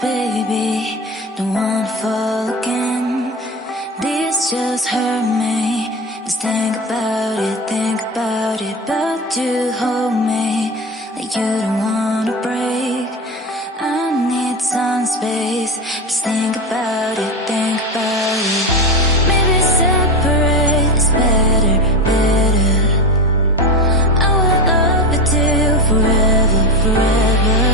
baby, don't wanna fall again. This just hurt me. Just think about it, but you hold me like you don't wanna break. I need some space. Just think about it, maybe separate is better, better. I will love you till forever, forever.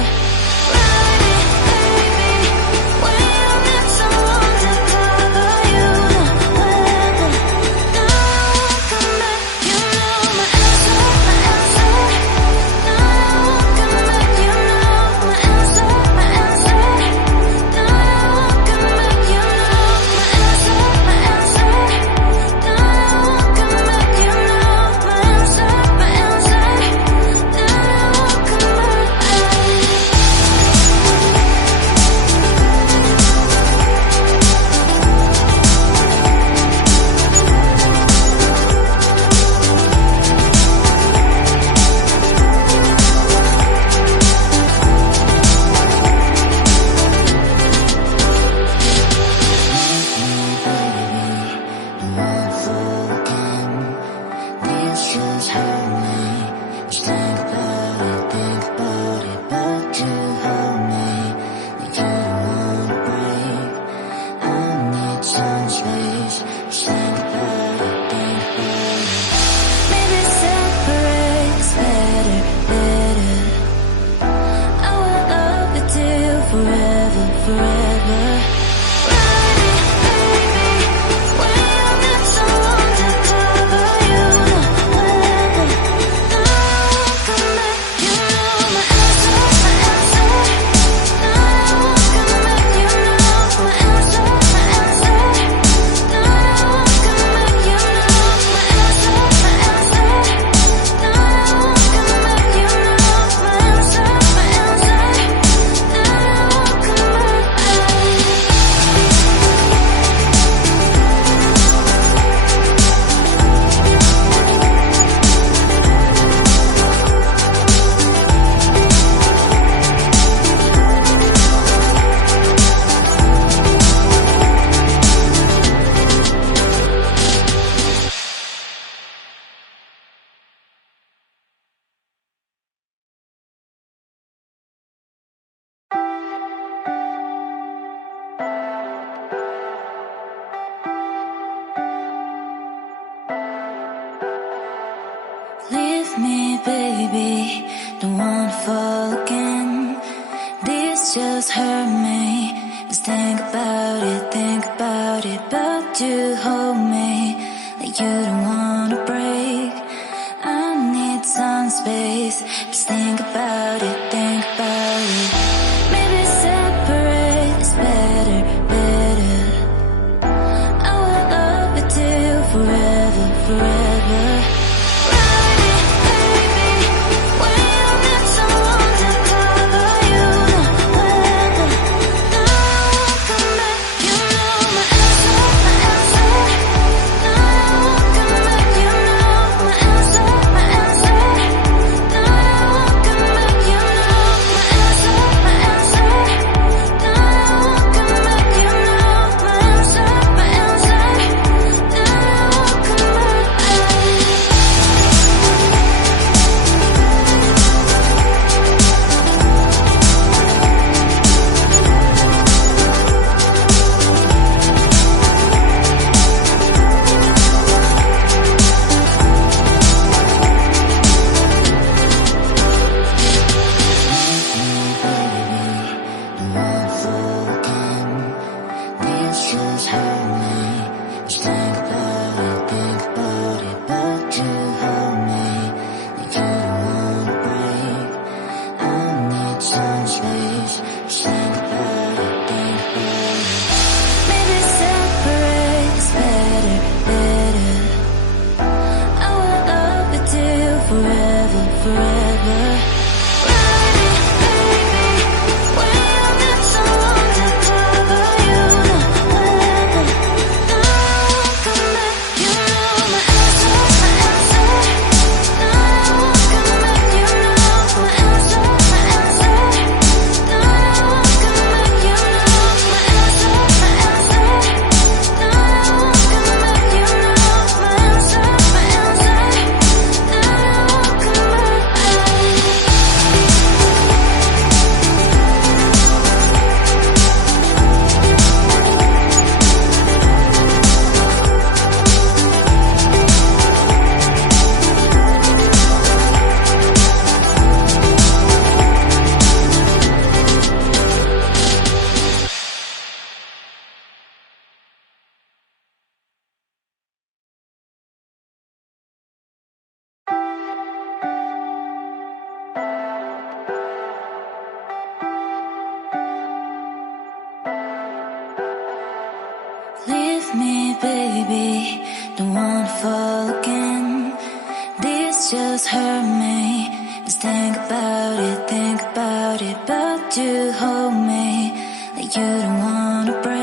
Leave me, baby, don't wanna fall again. This just hurt me. Just think about it, but you hold me like you don't wanna break. I need some space. Just think about it, maybe separate is better, better. I will love you till forever, forever. with me, baby. Don't wanna fall again. This just hurt me. Just think about it, but you hold me like you don't wanna break.